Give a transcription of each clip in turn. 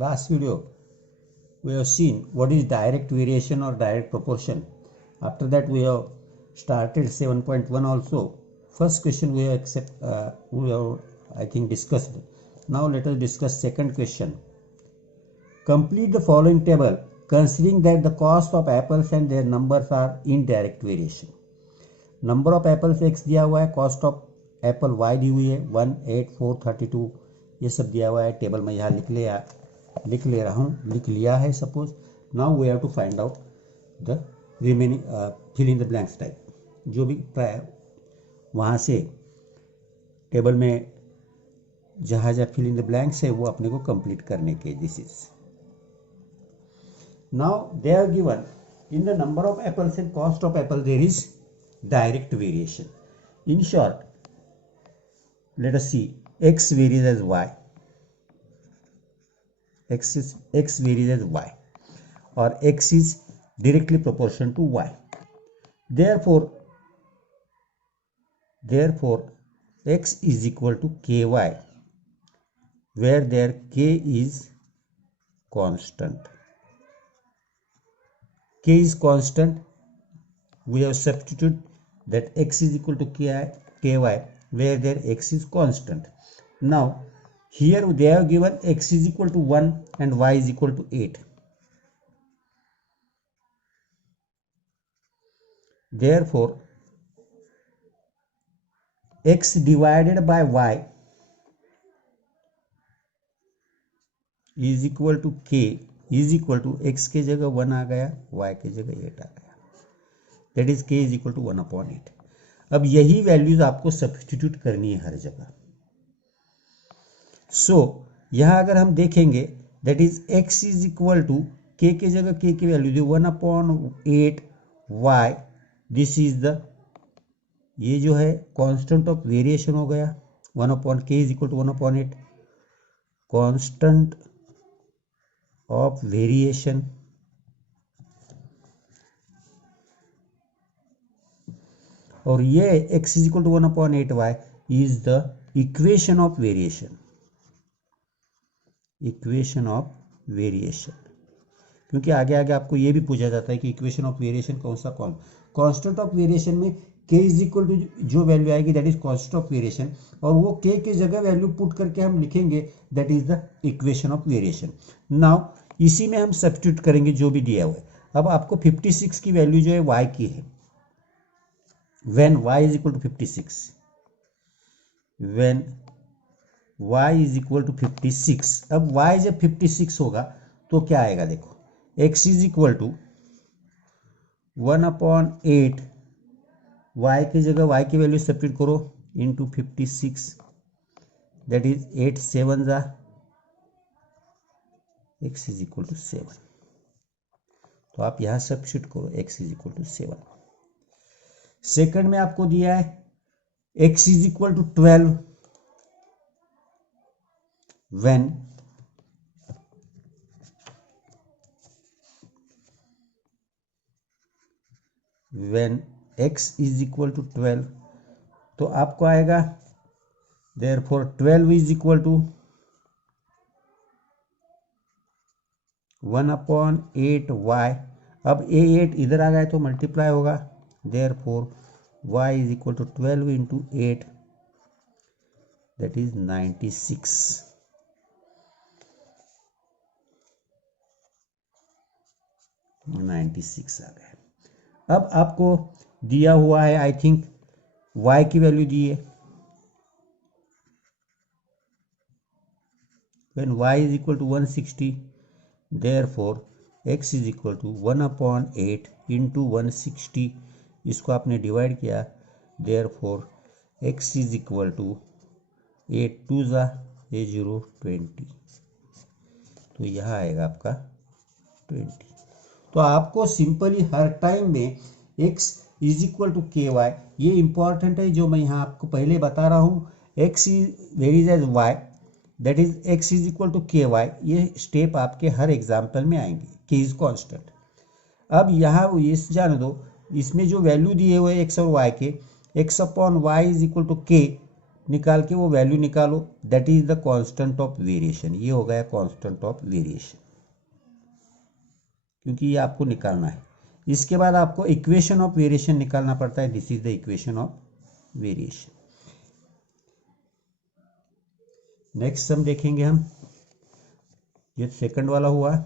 last video we have seen what is direct variation or direct proportion. After that we have started 7.1 also. First question we have I think discussed. Now let us discuss second question. Complete the following table considering that the cost of apples and their numbers are in direct variation. Number of apples x दिया हुआ है, cost of Apple Y दी हुई है 1, 8, 4, 32 ये सब दिया हुआ है. टेबल में यहाँ लिख लिया है suppose. Now we have to find out the remaining fill in the blanks type. जो भी वहाँ से टेबल में जहाँ फिल इन द ब्लैंक्स है वो अपने को कंप्लीट करने के. This is now they are given in the number of apples and cost of apple there is direct variation. In short, let us see x varies as y. X varies as y, or x is directly proportional to y. Therefore x is equal to ky, where there k is constant. K is constant. We have substituted that x is equal to ky, where there x is constant. Now here they have given x is equal to 1 and y is equal to 8. Therefore x divided by y is equal to k is equal to x के जगह 1 आ गया, y के जगह 8 आ गया. That is k is equal to 1/8. अब यही values आपको सब्स्टिट्यूट करनी है हर जगह. सो यहां अगर हम देखेंगे that is x is equal to k के जगह k की वैल्यू दी 1/8 y. दिस इज द ये जो है कांस्टेंट ऑफ वेरिएशन हो गया. 1/k is equal to 1/8 constant of variation. और ये x is equal to 1/8y is the equation of variation. Equation of variation, क्योंकि आगे आपको ये भी पूछा जाता है कि इक्वेशन ऑफ वेरिएशन कौन सा कांस्टेंट ऑफ वेरिएशन में k इज इक्वल टू जो वैल्यू आएगी that is constant of variation, और वो k के जगह वैल्यू पुट करके हम लिखेंगे that is the equation of variation. Now इसी में हम सब्स्टिट्यूट करेंगे जो भी दिया हुआ है. अब आपको 56 की वैल्यू जो है y की है. When y is equal to 56, when y is equal to 56, अब y जब 56 होगा तो क्या आएगा देखो, x is equal to 1/8 y की जगह y की वैल्यू सब्स्टिट्यूट करो इंटू 56, दैट इज 8 7 जा x is equal to 7. तो आप यहां सब्स्टिट्यूट करो x is equal to 7. Second में आपको दिया है x is equal to 12 when x is equal to 12, तो आपको आएगा therefore 12 is equal to 1/8y. अब a8 इधर आ गया तो मल्टीप्लाई होगा. Therefore y is equal to 12 into 8, that is 96. आ गया. अब आपको दिया हुआ है आई थिंक y की वैल्यू दी है. when y is equal to 160, therefore x is equal to 1/8 into 160. इसको आपने डिवाइड किया, therefore x is equal to 8 2 जा 20. तो यह आएगा आपका 20. तो आपको सिंपली हर टाइम में x is equal to ky, ये इंपॉर्टेंट है जो मैं यहाँ आपको पहले बता रहा हूँ. x varies as y, that is x is equal to ky. ये स्टेप आपके हर एग्जाम्पल में आएंगे. k is constant. अब यहाँ इस जान दो, इसमें जो वैल्यू दिए हुए x और y के, x/y is equal to k, निकाल के वो वैल्यू निकालो, that is the constant of variation. ये हो गया कांस्टेंट ऑफ वेरिएशन, क्योंकि ये आपको निकालना है। इसके बाद आपको इक्वेशन ऑफ वेरिएशन निकालना पड़ता है। This is the equation of variation. Next sum देखेंगे हम, ये सेकंड वाला हुआ।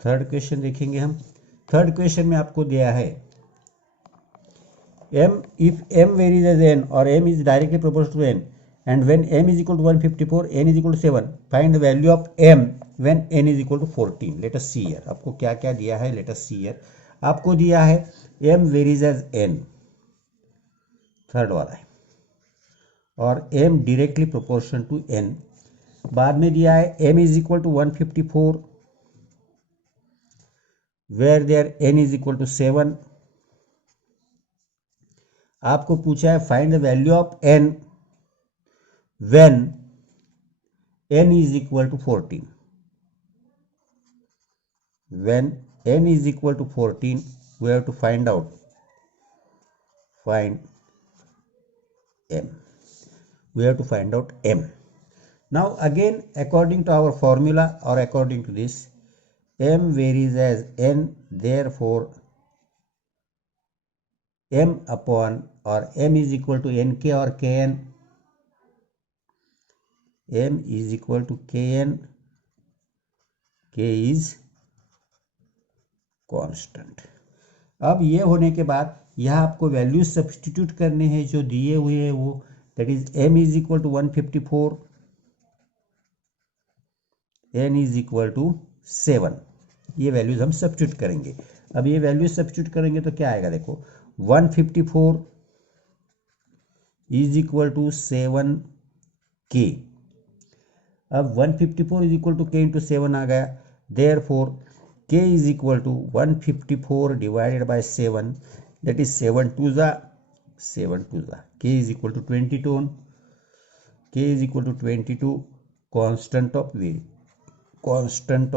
थर्ड क्वेश्चन देखेंगे हम। थर्ड क्वेश्चन में आपको दिया है m if m varies as n or m is directly proportional to n and when m is equal to 154 n is equal to 7 find the value of m when n is equal to 14। let us see here आपको क्या क्या दिया है। let us see here आपको दिया है m varies as n, third वाला है, और m directly proportional to n। बाद में दिया है m is equal to 154 where there n is equal to 7। आपको पूछा है find the value of n when n is equal to 14। When n is equal to 14 we have to find out m। we have to find out m. Now again according to our formula or according to this, m varies as n, therefore m upon or m is equal to nk or kn, m is equal to kn, k is constant. अब ये होने के बाद यहाँ आपको values substitute करने हैं जो दिए हुए हैं वो, that is m is equal to 154, n is equal to 7। ये वैल्यूज हम सब्स्टिट्यूट करेंगे। अब ये वैल्यूज सब्स्टिट्यूट करेंगे तो क्या आएगा, देखो 154 इज इक्वल टू 7k। अब 154 is equal to k into 7 आ गया, therefore k is equal to 154 divided by 7, that is 7 to the k is equal to 22, k is equal to 22, constant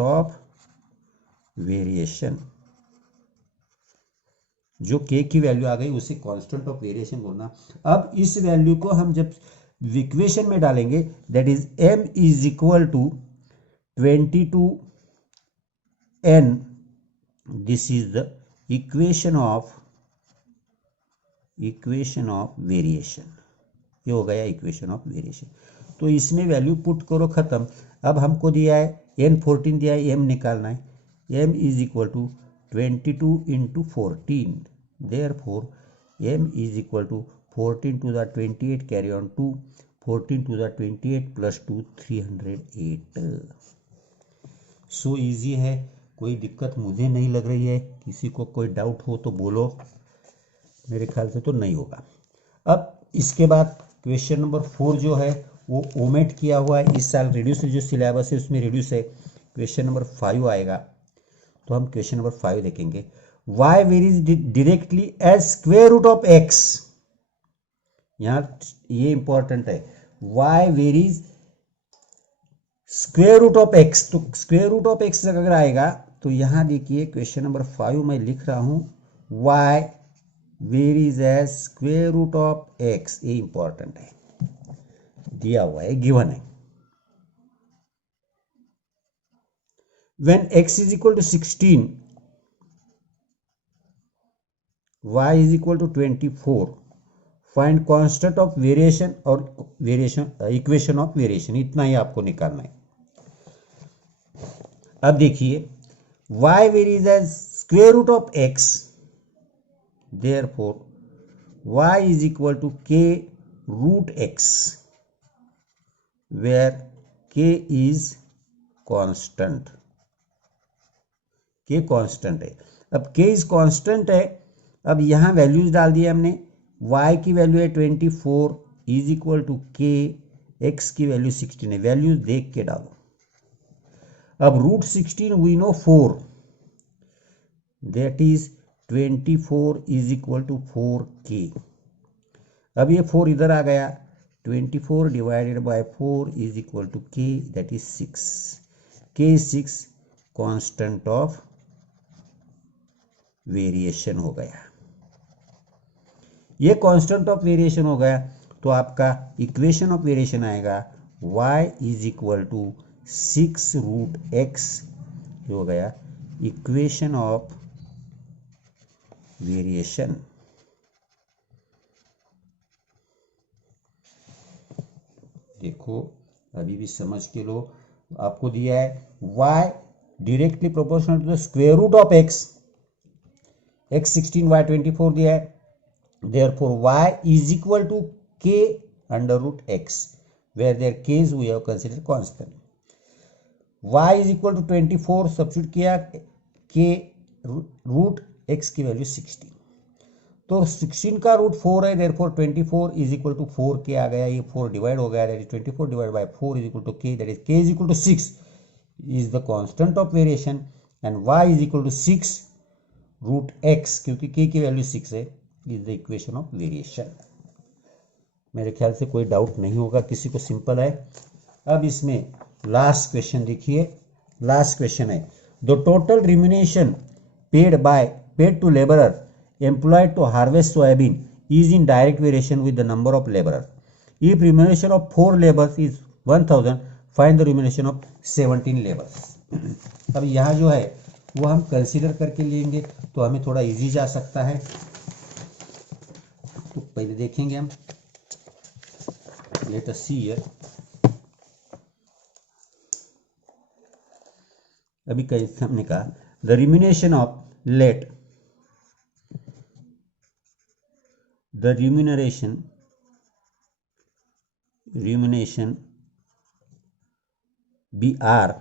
of variation. जो k की value आ गई उसे constant of variation बोलना। अब इस value को हम जब इक्वेशन में डालेंगे, that is m is equal to 22 n, this is the equation of variation. ये हो गया इक्वेशन ऑफ वेरिएशन। तो इसमें वैल्यू पुट करो, खत्म। अब हमको दिया है n14 दिया है, m निकालना है। m is equal to 22 into 14, therefore m is equal to 14 two the 28 carry on 2, 14 two the 28 plus 2 308। So easy है, कोई दिक्कत मुझे नहीं लग रही है। किसी को कोई डाउट हो तो बोलो, मेरे ख्याल से तो नहीं होगा। अब इसके बाद क्वेश्चन नंबर 4 जो है वो ओमिट किया हुआ है, इस साल रिड्यूस जो सिलेबस है उसमें रिड्यूस है। क्वेश्चन नंबर 5 आएगा, तो हम क्वेश्चन नंबर 5 देखेंगे। y varies directly as square root of x। यहाँ ये इंपॉर्टेंट है, y varies square root of x। तो स्क्वायर रूट ऑफ x अगर आएगा तो यहां देखिए क्वेश्चन नंबर 5 मैं लिख रहा हूं y varies as square root of x। ये इंपॉर्टेंट है, दिया हुआ है, गिवन है। When x is equal to 16, y is equal to 24, find constant of variation और इक्वेशन ऑफ वेरिएशन। इतना ही आपको निकालना है। अब देखिए y varies as square root of x, therefore y is equal to k root x, where k is constant। k constant है। अब k इज कांस्टेंट है, अब यहां वैल्यूज डाल दिए हमने। y की वैल्यू है 24 is equal to k, x की वैल्यू 16 है। वैल्यूज देख के डालो। अब root 16 we know 4, that is 24 is equal to 4k। अब ये 4 इधर आ गया, 24 divided by 4 is equal to k, that is 6। k is 6, constant of variation हो गया। ये कांस्टेंट ऑफ वेरिएशन हो गया। तो आपका इक्वेशन ऑफ वेरिएशन आएगा y is equal to 6 root x, हो गया इक्वेशन ऑफ वेरिएशन। देखो अभी भी समझ के लो, आपको दिया है y directly proportional to the square root of x 16 y 24 दिया है, therefore y is equal to k under root x, where their k's we have considered constant. y is equal to 24 substitute किया, k root x की value 16, तो 16 का root 4 है, therefore 24 is equal to 4k आ गया, ये 4 divide हो गया, that is 24 divided by 4 is equal to k, that is k is equal to 6 is the constant of variation and y is equal to 6 root x, क्योंकि k की value 6 है, is the equation of variation. मेरे ख्याल से कोई doubt नहीं होगा किसी को, सिंपल है। अब इसमें लास्ट क्वेश्चन देखिए, लास्ट क्वेश्चन है the total remuneration paid to labourer employed to harvest soybean is in direct variation with the number of labourer. If remuneration of 4 labours is 1000, find the remuneration of 17 labours. अब यहाँ जो है वो हम consider करके लेंगे तो हमें थोड़ा इजी जा सकता है। तो पहले देखेंगे हम, लेट अस सी हियर। अभी कैसे हमने कहा the remuneration of let the remuneration be r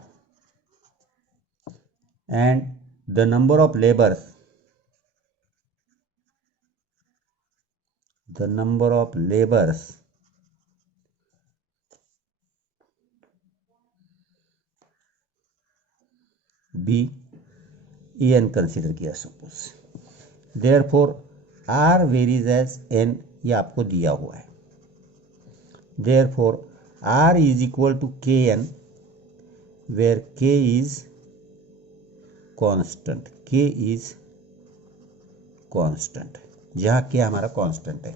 and the number of labors be n consider किया suppose, therefore r varies as n, ये आपको दिया हुआ है, therefore r is equal to kn where k is constant, k is constant, जहाँ k हमारा constant है।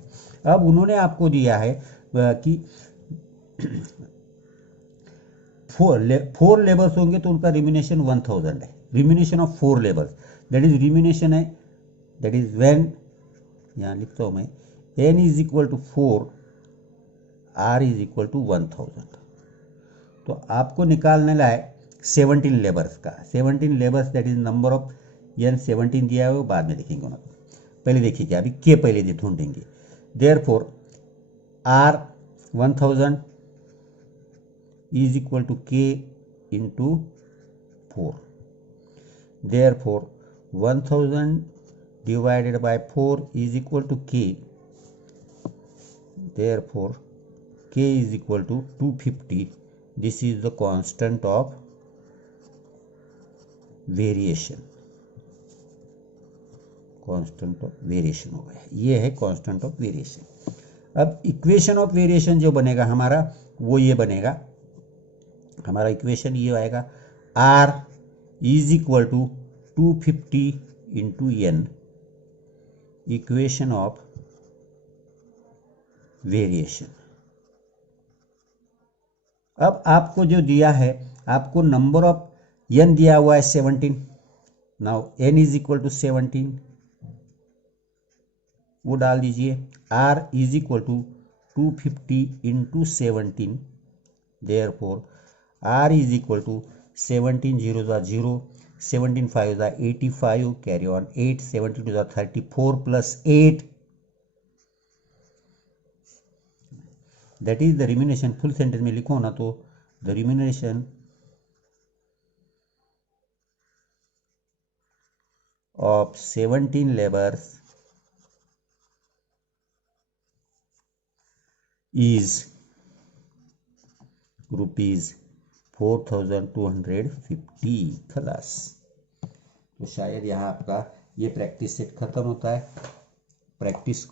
अब उन्होंने आपको दिया है कि 4 लेबर्स होंगे तो उनका रिम्यूनरेशन 1000 है, remuneration of 4 labours, that is remuneration है, दैट इज व्हेन, यहाँ लिखता हूँ मैं, n is equal to 4, r is equal to 1000। तो आपको निकालने है 17 लेबर्स का, 17 labours that is number of n 17 दिया है, वो बाद में लिखेंगे ना, पहले देखिए क्या, अभी के पहले ढूंढेंगे। Therefore r 1000 is equal to k into 4, therefore 1000 divided by 4 is equal to k, therefore k is equal to 250, this is the constant of variation, constant of variation हो गया, ये है कांस्टेंट ऑफ वेरिएशन। अब equation of variation जो बनेगा हमारा वो ये बनेगा, हमारा इक्वेशन ये आएगा r is equal to 250 into n, equation of variation. अब आपको जो दिया है, आपको नंबर ऑफ n दिया हुआ है 17, now n is equal to 17, वो डाल दीजिए, r is equal to 250 into 17, therefore r is equal to 17 0 0, 17 5 85, carry on 8, 72 34 plus 8, that is the remuneration. Full sentence में लिखो ना तो the remuneration of 17 laborers is rupees 4250 खलास। तो शायद यहाँ आपका ये प्रैक्टिस सेट खत्म होता है, प्रैक्टिस को